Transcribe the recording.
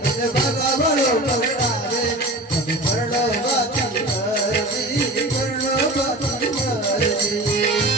Thank you.